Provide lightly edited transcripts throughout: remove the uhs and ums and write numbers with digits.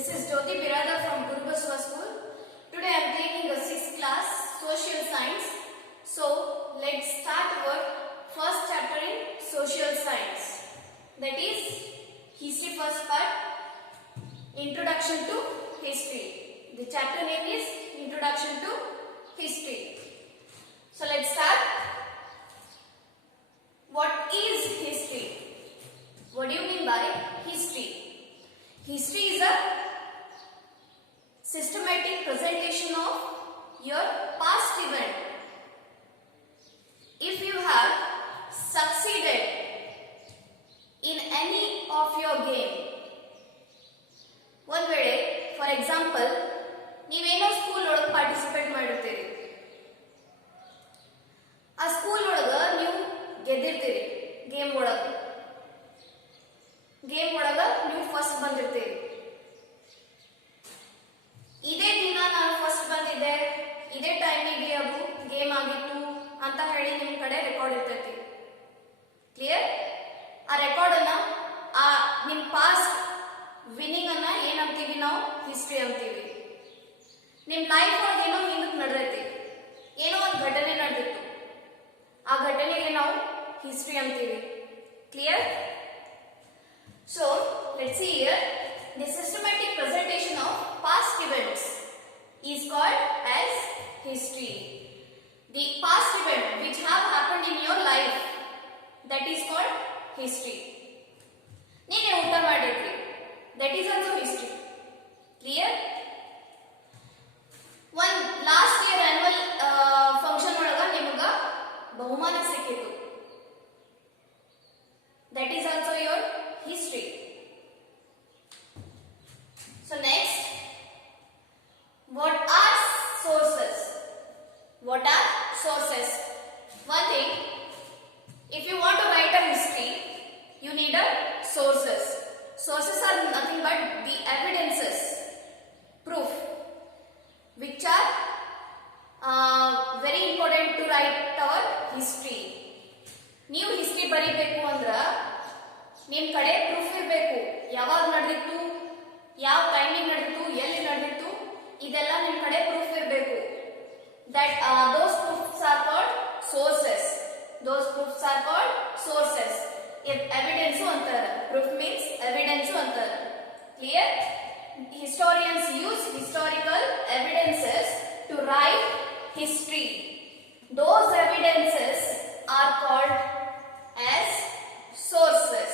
This is Jyoti Biradar from Guru Baswa School. Today I am taking a 6th class Social Science. So let's start our first chapter in Social Science. That is History first part, Introduction to History. The chapter name is Introduction to History. So let's start. What is history? What do you mean by history? History is a systematic presentation of your past event. If you have succeeded in any of your game, one ವೇಳೆ for example ನೀವೇನೋ school ಒಳಗೆ participate ಮಾಡಿರ್ತೀರಿ, ಆ school ಒಳಗ ನೀವು ಗೆದ್ದಿರ್ತೀರಿ, game ಒಳಗ ನೀವು first ಬಂದಿರ್ತೀರಿ. ಇದೇ ದಿನ ನಾನು ಫಸ್ಟ್ ಬಂದಿದ್ದೆ, ಇದೇ ಟೈಮಿಗೆ ಅದು ಗೇಮ್ ಆಗಿತ್ತು ಅಂತ ಹೇಳಿ ನಿಮ್ ಕಡೆ ರೆಕಾರ್ಡ್ ಇರ್ತೈತಿ. ಕ್ಲಿಯರ್? ಆ ರೆಕಾರ್ಡ್ ಅನ್ನ, ಆ ನಿಮ್ ಪಾಸ್ಟ್ ವಿನ್ನಿಂಗ್ ಅನ್ನ ಏನಂತೀವಿ ನಾವು? ಹಿಸ್ಟ್ರಿ ಅಂತೀವಿ. ನಿಮ್ ಲೈಫ್ ಒಳಗೆ ಏನೋ ಹಿಂದಕ್ಕೆ ನಡೆದೈತಿ, ಏನೋ ಒಂದು ಘಟನೆ ನಡೆದಿತ್ತು, ಆ ಘಟನೆಗೆ ನಾವು ಹಿಸ್ಟ್ರಿ ಅಂತೀವಿ. Clear? So let's see here. The systematic presentation of past events is called as history. The past event which have happened in your life, that is called history. ನೀನೆ ಊಟ ಮಾಡಿದ್ರಿ, that is also history. Clear? One last year annual function ಒಳಗ ನಿಮಗ ಬಹುಮಾನ ಸಿಕ್ಕಿತು, that is also your history. So next, what are sources? What are sources? One thing, if you want to write a history, you need a sources. Sources are nothing but the evidences, proof, which are very important to write our history. ನೀವು history ಬರೀಬೇಕು ಅಂದ್ರ ನಿಮ್ ಕಡೆ proof ಇರಬೇಕು. ಯಾವಾಗ ನಡೆದಿತ್ತು, ಯಾವ timing ನಡೆದಿತ್ತು, ಎಲ್ಲಿ ನಡೆದಿತ್ತು, ಇದೆಲ್ಲ ನಿಮ್ ಕಡೆ ಪ್ರೂಫ್ ಇರಬೇಕು. That those proofs are called sources. Those proofs are called sources. Evidence ಅಂತಾರ. Proof means evidence ಅಂತಾರ. Clear? Historians use historical evidences to write history. Those evidences are called as sources.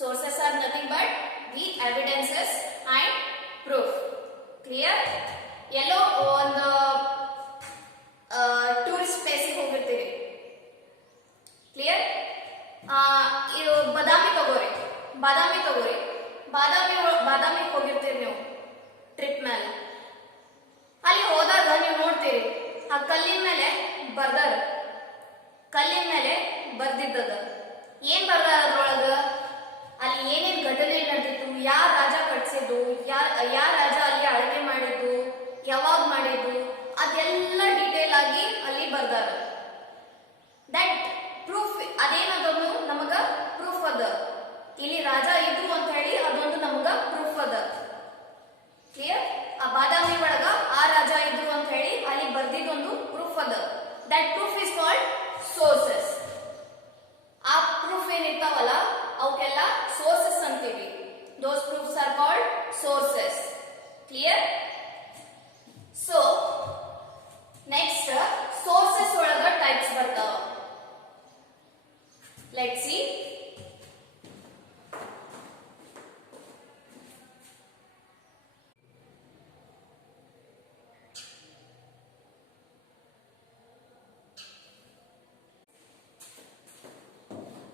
Sources are nothing but the evidences and proof. Clear? ಎಲ್ಲೋ ಒಂದು tourist ಪ್ಲೇಸಿಗೆ ಹೋಗಿರ್ತೀರಿ. Clear? ಇದು ಬಾದಾಮಿ ತಗೋರಿ, ಬಾದಾಮಿಗೆ ಹೋಗಿರ್ತೀರಿ ನೀವು trip ಮೇಲೆ. ಅಲ್ಲಿ ಹೋದಾಗ ನೀವು ನೋಡ್ತೀರಿ, ಆ ಕಲ್ಲಿನ ಮೇಲೆ ಬರ್ದಿದ್ದದ. ಏನ್ ಬರ್ದಾರ ಅದ್ರೊಳಗ? ಅಲ್ಲಿ ಏನೇನ್ ಘಟನೆ ನಡೆದಿತ್ತು, ಯಾರ ರಾಜ ಕಟ್ಸಿದ್ದು, ಯಾರ ರಾಜ ಅಲ್ಲಿ ಆಳ್ವಿಕೆ ಮಾಡಿದ್ದು, ಯಾವಾಗ ಮಾಡಿದ್ದು, ಅದೆಲ್ಲ ಡೀಟೇಲ್ ಆಗಿ ಅಲ್ಲಿ ಬರ್ದಾರ. ದಟ್ ಪ್ರೂಫ್, ಅದೇನದೊಂದು ನಮಗ ಪ್ರೂಫ್ ಅದ. ಇಲ್ಲಿ ರಾಜ ಇದ್ದು ಅಂತ ಹೇಳಿ ಅದೊಂದು ನಮಗ ಪ್ರೂಫ್ ಅದ. ಕ್ಲಿಯರ್? ಆ ಬಾದಾಮಿ ಒಳಗ ಆ ರಾಜ ಇದ್ರು ಅಂತ ಹೇಳಿ ಅಲ್ಲಿ ಬರ್ದಿದ್ದೊಂದು ಪ್ರೂಫ್ ಅದ. That proof is called sources. ಆ ಪ್ರೂಫ್ ಏನಿರ್ತಾವಲ್ಲ ಅವಕ್ಕೆಲ್ಲ ಸೋರ್ಸಸ್ ಅಂತೀವಿ. Those proofs are called sources. Clear? So next, sources ಒಳಗ ಟೈಪ್ಸ್ ಬರ್ತಾವ. Let's see.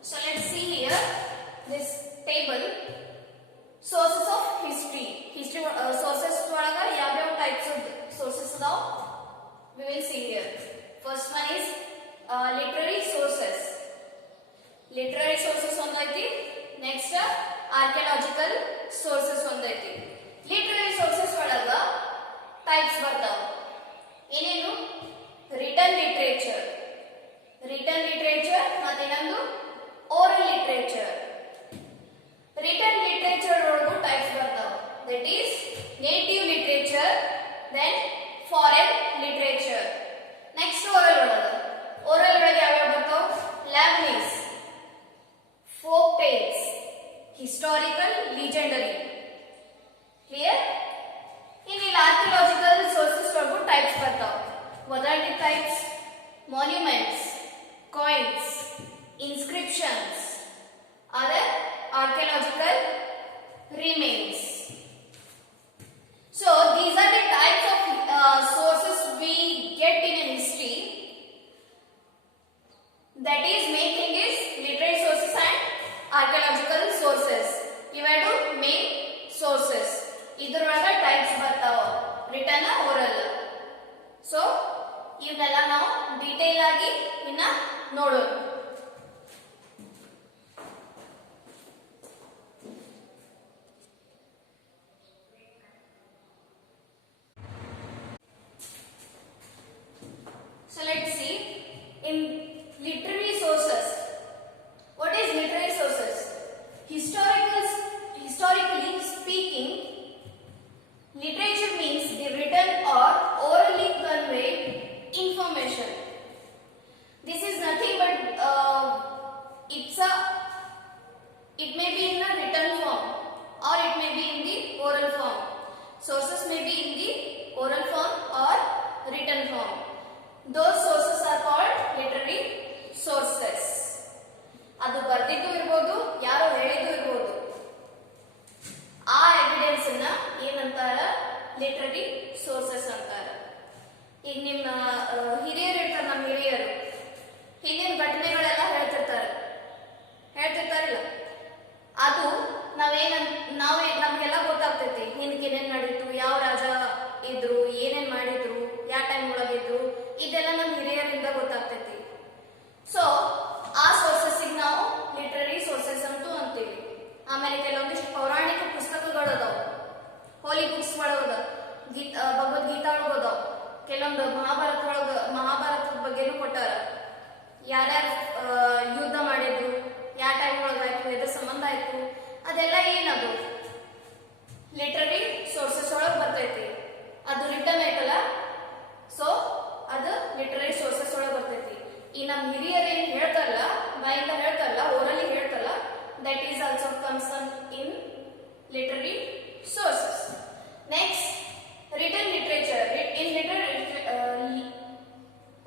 So let's see here this table. Sources of history. History sources ಒಳಗ ಯಾವ ಯಾವ types of sources ಅದಾವ we will see here. First one is literary sources. Literary sources ಒಂದೈತಿ. Next archaeological sources ಒಂದೈತಿ. Literary sources ಒಳಗ types ಬರ್ತಾವ. ಏನೇನು? written literature ಮತ್ತೆ ಇನ್ನೊಂದು oral literature. Written literature ಒಳಗೂ types ಬರ್ತಾವ. That is historical, legendary. Clear? In archaeological sources ಒಳಗೂ types ಬರ್ತಾವ. What are the types? Monuments, coins, inscriptions, other archaeological remains. So these are the types of sources we get in a history. That is, main thing is literary sources and archaeological sources. Ivedu main sources. Idralga types ಬರ್ತಾವ, written oral. So ಇವನ್ನೆಲ್ಲ ನಾವು detail ಆಗಿ ಇನ್ನ ನೋಡೋಣ. So let's see in literary sources. What is literary sources? Historically speaking, literature means the written or orally conveyed information. This is nothing but it may be in a written form or it may be in the oral form. Sources may be in the oral form or written form. Those sources are called literary sources. ಅದು ಬರ್ದಿದ್ದು ಇರಬಹುದು, ಯಾರೋ ಹೇಳಿದ್ದು ಇರಬಹುದು. ಆ evidence ಅನ್ನ ಏನಂತಾರ? Literary sources ಅಂತಾರ. ಈಗ ನಿಮ್ಮ ಹಿರಿಯರು ಇರ್ತಾರೆ, ನಮ್ಮ ಹಿರಿಯರು ಹಿಂದಿನ ಘಟನೆಗಳೆಲ್ಲ ಹೇಳ್ತಿರ್ತಾರಿಲ್ಲ, ಅದು ನಮ್ಗೆಲ್ಲ ಗೊತ್ತಾಗ್ತೈತಿ. ಹಿಂದಕ್ಕೆ ಏನೇನ್ ನಡೀತು, ಯಾವ ರಾಜ ಇದ್ರು, ಏನೇನ್ ಮಾಡಿದ್ರು, ಯಾವ ಟೈಮ್ ಒಳಗಿದ್ರು, ಇದೆಲ್ಲ ನಮ್ಮ ಹಿರಿಯರಿಂದ ಗೊತ್ತಾಗ್ತೈತಿ. ಸೊ ಆ ಸೋರ್ಸಸ್ ನಾವು ಲಿಟರರಿ ಸೋರ್ಸಸ್ ಅಂತೂ ಅಂತೀವಿ. ಆಮೇಲೆ ಕೆಲವೊಂದಿಷ್ಟು ಪೌರಾಣಿಕ ಪುಸ್ತಕಗಳು ಅದಾವ, ಹೋಲಿ ಬುಕ್ಸ್ ಒಳಗದ, ಭಗವದ್ಗೀತಾ ಒಳಗದಾವ, ಕೆಲವೊಂದು ಮಹಾಭಾರತದ ಬಗ್ಗೆನೂ ಕೊಟ್ಟಾರ. ಯಾರ್ಯಾರು ಯುದ್ಧ ಮಾಡಿದ್ರು, ಯಾವ ಟೈಮ್ ಒಳಗಾಯ್ತು, ಎದ್ರ ಸಂಬಂಧ ಆಯ್ತು, ಅದೆಲ್ಲ ಏನದು ಲಿಟರರಿ ಸೋರ್ಸಸ್ ಒಳಗೆ ಬರ್ತೈತಿ. ಅದು ರಿಟರ್ನ್ ಐತಲ್ಲ, ಸೊ ಅದು ಲಿಟರರಿ ಸೋರ್ಸಸ್ ಒಳಗೆ ಬರ್ತೈತಿ. ಈ ನಮ್ಮ ಹಿರಿಯರು ಏನ್ ಹೇಳ್ತಾರಲ್ಲ, ಬಾಯಿಂದ ಹೇಳ್ತಾರಲ್ಲ, ಓರಲಿ ಹೇಳ್ತಾರಲ್ಲ, that is also comes in literary sources. Next, written literature. In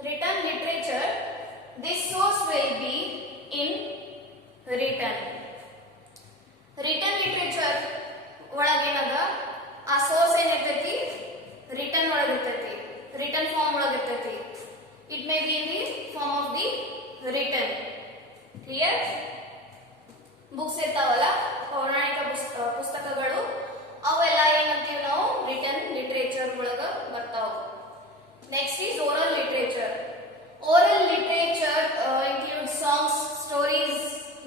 written literature, this source will be in written. Written literature ಒಳಗೇನದ, ಆ ಸೋರ್ಸ್ ಏನಿರ್ತೈತಿ ರಿಟರ್ನ್ ಒಳಗಿರ್ತೈತಿ, ರಿಟರ್ನ್ ಫಾರ್ಮ್ ಒಳಗಿರ್ತೈತಿ. It may be in the form of the written. Clear? Books ಇರ್ತಾವಲ್ಲ, ಪೌರಾಣಿಕ ಪುಸ್ತಕಗಳು, ಅವೆಲ್ಲ ಏನಂತೀವಿ ನಾವು ರಿಟರ್ನ್ ಲಿಟರೇಚರ್ ಒಳಗ ಬರ್ತಾವ. Next is oral literature. Oral literature include songs, stories,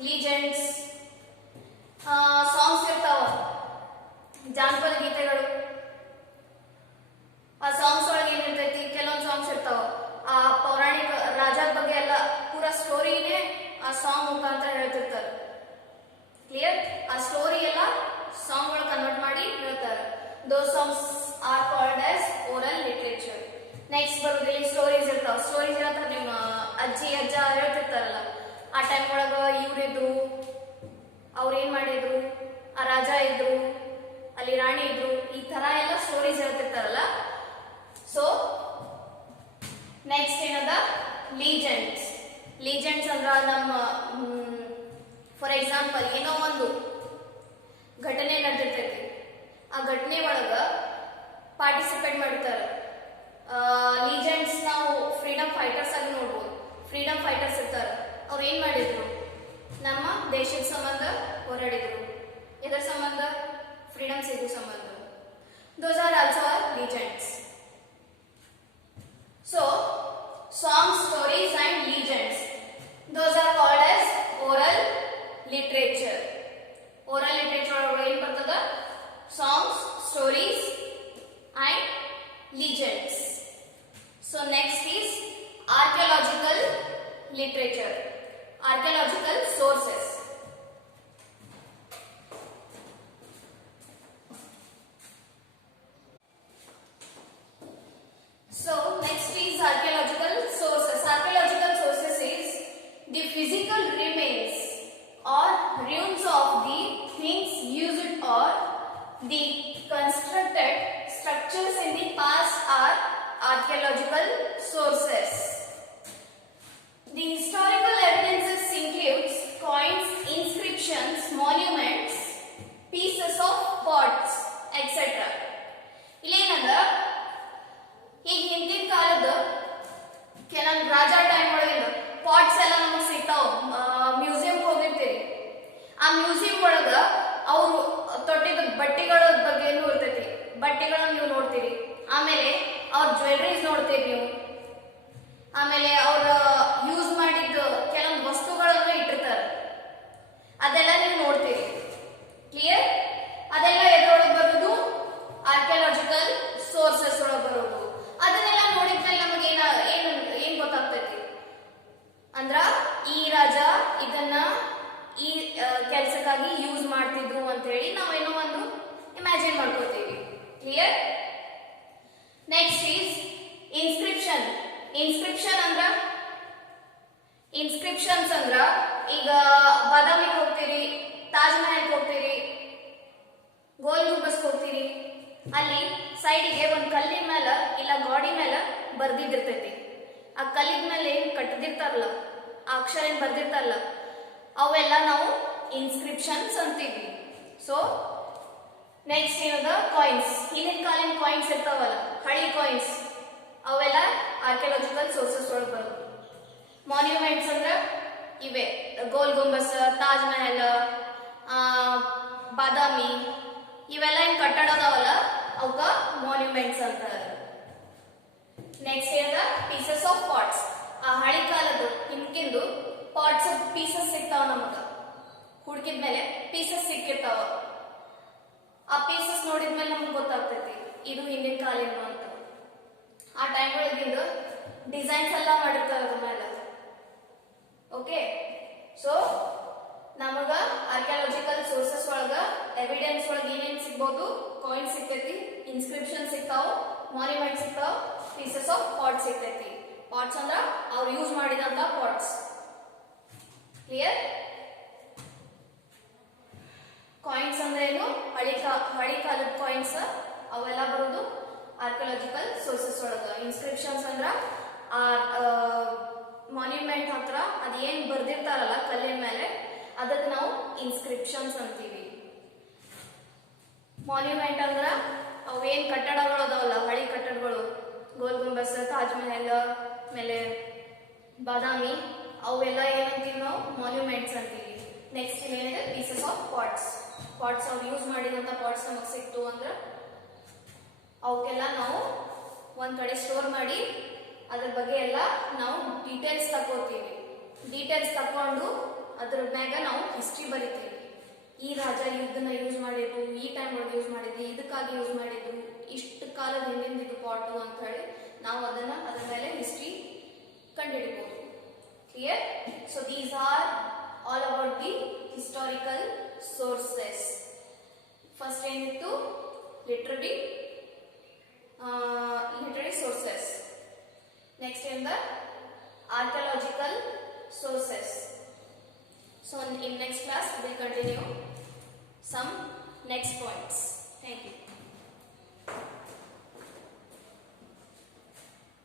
legends. Songs ಇರ್ತಾವ, ಜಾನಪದ ಗೀತೆಗಳು. ಆ ಸಾಂಗ್ಸ್ ಒಳಗೆ ಏನಿರ್ತೈತಿ, ಕೆಲವೊಂದು ಸಾಂಗ್ಸ್ ಇರ್ತಾವ ಆ ಪೌರಾಣಿಕ ರಾಜರ ಬಗ್ಗೆ ಎಲ್ಲ ಪೂರಾ ಸ್ಟೋರಿನೇ ಆ ಸಾಂಗ್ ಮುಖಾಂತರ ಹೇಳ್ತಿರ್ತಾರೆ. ಕ್ಲಿಯರ್? ಆ ಸ್ಟೋರಿ ಎಲ್ಲ ಸಾಂಗ್ ಒಳಗೆ ಕನ್ವರ್ಟ್ ಮಾಡಿ ಹೇಳ್ತಾರೆ. Those songs are called as oral literature. Next ಬರೋದ್ರಲ್ಲಿ ಸ್ಟೋರೀಸ್ ಇರ್ತಾವ. ಸ್ಟೋರೀಸ್ ಹೇಳ್ತಾರೆ, ನಿಮ್ಮ ಅಜ್ಜಿ ಅಜ್ಜ ಹೇಳ್ತಿರ್ತಾರಲ್ಲ, ಆ ಟೈಮ್ ಒಳಗ ಇವ್ರಿದ್ರು, ಅವ್ರು ಏನ್ ಮಾಡಿದ್ರು, ಆ ರಾಜ ಇದ್ರು, ಅಲ್ಲಿ ರಾಣಿ ಇದ್ರು, ಈ ತರ ಎಲ್ಲ ಸ್ಟೋರೀಸ್ ಹೇಳ್ತಿರ್ತಾರಲ್ಲ. ಸೊ ನೆಕ್ಸ್ಟ್ ಏನದ ಲೀಜೆಂಡ್ಸ್. ಲೀಜೆಂಡ್ಸ್ ಅಂದ್ರ ನಮ್ಮ ಫಾರ್ ಎಕ್ಸಾಂಪಲ್ ಏನೋ ಒಂದು ಘಟನೆ ನಡೆದಿರ್ತೈತಿ, ಆ ಘಟನೆ ಒಳಗ ಪಾರ್ಟಿಸಿಪೇಟ್ ಮಾಡ್ತಾರೆ. ಲೀಜೆಂಡ್ಸ್ ನಾವು ಫ್ರೀಡಮ್ ಫೈಟರ್ಸ್ ಆಗಿ ನೋಡ್ಬೋದು. ಫ್ರೀಡಮ್ ಫೈಟರ್ಸ್ ಇರ್ತಾರೆ, ಅವ್ರು ಏನ್ ಮಾಡಿದ್ರು, ನಮ್ಮ ದೇಶದ ಸಂಬಂಧ ಹೋರಾಡಿದ್ರು. ಎದರ ಸಂಬಂಧ? ಫ್ರೀಡಮ್ ಸಿಗೋ ಸಂಬಂಧ. Those are also legends. So, songs, stories and legends, those are called as oral literature. Oral literature ಒಳಗೆ ಏನು ಬರ್ತದ? Songs, stories and legends. So next is archaeological literature. Archaeological sources. So next is archaeological sources. Archaeological sources is the physical remains or ruins of the the constructed structures in the past are archaeological sources. The historical evidences includes coins, inscriptions, monuments, pieces of pots, etc. ಇಲ್ಲೇನದ ಈಗ ಹಿಂದಿನ ಕಾಲದ ಕೆಲವೊಂದು ರಾಜ time ಒಳಗಿಂದ pats ಎಲ್ಲ ನಮಗೆ ಸಿಗ್ತಾವ. Museum ಹೋಗಿರ್ತೀರಿ, ಆ museum ಒಳಗ ಅವರು ತೊಟ್ಟಿದ ಬಟ್ಟೆಗಳ ಬಗ್ಗೆನೂ ಇರ್ತೈತಿ. ಬಟ್ಟೆಗಳನ್ನ ನೀವು ನೋಡ್ತೀರಿ, ಆಮೇಲೆ ಅವ್ರ ಜ್ಯುವೆಲ್ರೀಸ್ ನೋಡ್ತೀರಿ ನೀವು, ಆಮೇಲೆ ಅವ್ರ ಯೂಸ್ ಮಾಡಿದ ಕೆಲವೊಂದು ವಸ್ತುಗಳನ್ನು ಇಟ್ಟಿರ್ತಾರೆ, ಅದೆಲ್ಲ ನೀವು ನೋಡ್ತೀರಿ. ಕ್ಲಿಯರ್? ಅದೆಲ್ಲ ಎದ್ರೊಳಗೆ ಬರೋದು ಆರ್ಕಿಯಾಲಜಿಕಲ್ ಸೋರ್ಸಸ್ ಒಳಗೆ ಬರೋದು. ಅದನ್ನೆಲ್ಲ ನೋಡಿದ್ಮೇಲೆ ನಮಗೆ ಏನ್ ಗೊತ್ತಾಗ್ತೈತಿ ಅಂದ್ರ ಈ ರಾಜ ಇದನ್ನ ಈ ಕೆಲಸಕ್ಕಾಗಿ ಯೂಸ್ ಮಾಡ್ತಿದ್ರು ಅಂತ ಹೇಳಿ ನಾವೇನೋ ಒಂದು ಇಮ್ಯಾಜಿನ್ ಮಾಡ್ಕೋತೀವಿ. Clear? Next is inscription. Inscriptions ಅಂದ್ರ ಈಗ ಬಾದಾಮಿಗೆ ಹೋಗ್ತೀರಿ, ತಾಜ್ ಮಹಲ್ ಹೋಗ್ತೀರಿ, ಗೋಲ್ ಗುಂಬಸ್ ಹೋಗ್ತೀರಿ, ಅಲ್ಲಿ ಸೈಡಿಗೆ ಒಂದು ಕಲ್ಲಿನ ಮೇಲೆ ಇಲ್ಲ ಗೋಡಿ ಮೇಲೆ ಬರ್ದಿದ್ದಿರ್ತೈತಿ. ಆ ಕಲ್ಲಿನ ಮೇಲೆ ಏನ್ ಕಟ್ಟದಿರ್ತಾರಲ್ಲ, ಆ ಅಕ್ಷರ ಏನ್ ಬರ್ದಿರ್ತಾರಲ್ಲ, ಅವೆಲ್ಲ ನಾವು ಇನ್ಸ್ಕ್ರಿಪ್ಷನ್ಸ್ ಅಂತೀವಿ. ಸೊ ನೆಕ್ಸ್ಟ್ ಏನದ ಕಾಯಿನ್ಸ್. ಹಿಂದಿನ ಕಾಲಿನ ಕಾಯಿನ್ಸ್ ಇರ್ತಾವಲ್ಲ, ಹಳಿ ಕಾಯಿನ್ಸ್, ಅವೆಲ್ಲ ಆರ್ಕಿಯಾಲಜಿಕಲ್ ಸೋರ್ಸಸ್ ಒಳಗೆ ಬರೋದು. ಮಾನ್ಯುಮೆಂಟ್ಸ್ ಅಂದ್ರೆ ಇವೆ, ಗೋಲ್ ಗುಂಬಸ್, ತಾಜ್ ಮಹಲ್, ಬಾದಾಮಿ, ಇವೆಲ್ಲ ಏನ್ ಕಟ್ಟಡ ಅದಾವಲ್ಲ ಅವಕ್ಕ ಮಾನ್ಯುಮೆಂಟ್ಸ್ ಅಂತಾರೆ. ನೆಕ್ಸ್ಟ್ ಏನದ ಪೀಸಸ್ ಆಫ್ ಪಾಟ್ಸ್. ಆ ಹಳಿ ಕಾಲದ ಹಿಂದ್ಕಿಂದು ಪಾಟ್ಸ್ ಪೀಸಸ್ ಸಿಗ್ತಾವ ನಮಗ, ಹುಡುಕಿದ್ಮೇಲೆ ಪೀಸಸ್ ಸಿಕ್ಕಿರ್ತಾವ. ಆ ಪೀಸಸ್ ನೋಡಿದ್ಮೇಲೆ ನಮ್ಗೆ ಗೊತ್ತಾಗ್ತೈತಿ ಇದು ಹಿಂದಿನ ಕಾಲಿನ ಅಂತ. ಆ ಟೈಮ್ ಒಳಗಿಂದು ಡಿಸೈನ್ಸ್ ಎಲ್ಲ ಮಾಡಿರ್ತಾರೆ ಅದ್ರ ಮೇಲೆ. ಓಕೆ, ಸೊ ನಮಗ ಆರ್ಕಿಯಾಲಜಿಕಲ್ ಸೋರ್ಸಸ್ ಒಳಗ ಎವಿಡೆನ್ಸ್ ಒಳಗ ಏನೇನ್ ಸಿಗ್ಬಹುದು? ಕಾಯಿನ್ ಸಿಗ್ತೈತಿ, ಇನ್ಸ್ಕ್ರಿಪ್ಷನ್ ಸಿಗ್ತಾವ, ಮಾನ್ಯುಮೆಂಟ್ ಸಿಗ್ತಾವ, ಪೀಸಸ್ ಆಫ್ ಪಾಟ್ಸ್ ಸಿಗ್ತೈತಿ. ಪಾಟ್ಸ್ ಅಂದ್ರ ಅವ್ರು ಯೂಸ್ ಮಾಡಿದಂತ ಪಾಟ್ಸ್. ಕ್ಲಿಯರ್? ಕಾಯಿನ್ಸ್ ಅಂದ್ರೆ ಏನು? ಹಳಿ ಕಾಲದ ಕಾಯಿನ್ಸ್, ಅವೆಲ್ಲ ಬರೋದು ಆರ್ಕಿಯಾಲಜಿಕಲ್ ಸೋರ್ಸಸ್ ಒಳಗ. ಇನ್ಸ್ಕ್ರಿಪ್ಷನ್ಸ್ ಅಂದ್ರ ಮಾನ್ಯುಮೆಂಟ್ ಹತ್ರ ಅದೇನ್ ಬರ್ದಿರ್ತಾರಲ್ಲ ಕಲ್ಲಿನ ಮೇಲೆ, ಅದಕ್ಕೆ ನಾವು ಇನ್ಸ್ಕ್ರಿಪ್ಷನ್ಸ್ ಅಂತೀವಿ. ಮಾನ್ಯುಮೆಂಟ್ ಅಂದ್ರ ಅವೇನ್ ಕಟ್ಟಡಗಳು ಅದಾವಲ್ಲ, ಹಳಿ ಕಟ್ಟಡಗಳು, ಗೋಲ್ ಗುಂಬಸ್, ತಾಜ್ ಮಹಲ್, ಆಮೇಲೆ ಬಾದಾಮಿ, ಅವೆಲ್ಲ ಏನಂತೀವಿ ನಾವು? ಮಾನ್ಯುಮೆಂಟ್ಸ್ ಅಂತೀವಿ. ನೆಕ್ಸ್ಟ್ ಏನಿದೆ? Pieces of pots. ಪಾಟ್ಸ್ ಅವ್ರು ಯೂಸ್ ಮಾಡಿದಂತ ಪಾಟ್ಸ್ ನಮಗೆ ಸಿಕ್ತು ಅಂದ್ರ ಅವಕ್ಕೆಲ್ಲ ನಾವು ಒಂದ್ ಕಡೆ ಸ್ಟೋರ್ ಮಾಡಿ ಅದ್ರ ಬಗ್ಗೆ ಎಲ್ಲ ನಾವು ಡೀಟೇಲ್ಸ್ ತಗೋತೀವಿ. ಡೀಟೇಲ್ಸ್ ತಕೊಂಡು ಅದ್ರ ಮ್ಯಾಗ ನಾವು ಹಿಸ್ಟ್ರಿ ಬರಿತೀವಿ. ಈ ರಾಜ ಇದನ್ನ ಯೂಸ್ ಮಾಡಿದ್ರು, ಈ ಟೈಮ್ ಒಳಗೆ ಯೂಸ್ ಮಾಡಿದ್ವಿ, ಇದಕ್ಕಾಗಿ ಯೂಸ್ ಮಾಡಿದ್ರು, ಇಷ್ಟು ಕಾಲದ ಹಿಂದಿನ ಇದು ಪಾಟು ಅಂತ ಹೇಳಿ ನಾವು ಅದನ್ನ ಅದ್ರ ಮೇಲೆ ಹಿಸ್ಟ್ರಿ ಕಂಡುಹಿಡಿಬಹುದು. Clear? So these are all about the historical sources. First ಏನಿತ್ತು? Literary sources. Next in the archaeological sources. So in next class we will continue some next points.